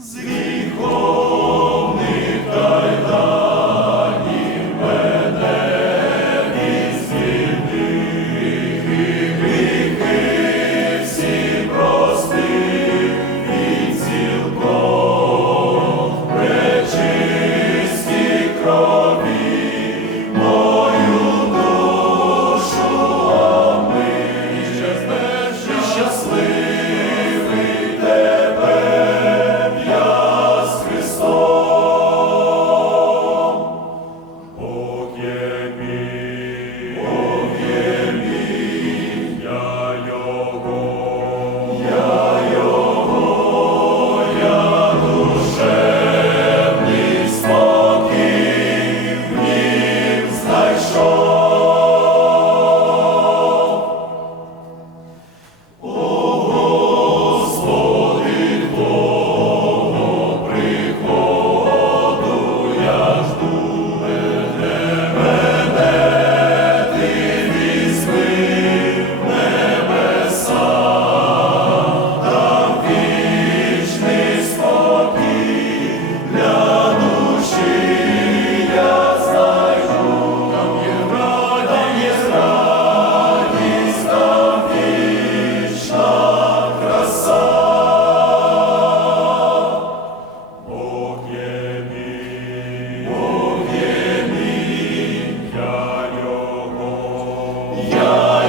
Ziggy. Yeah.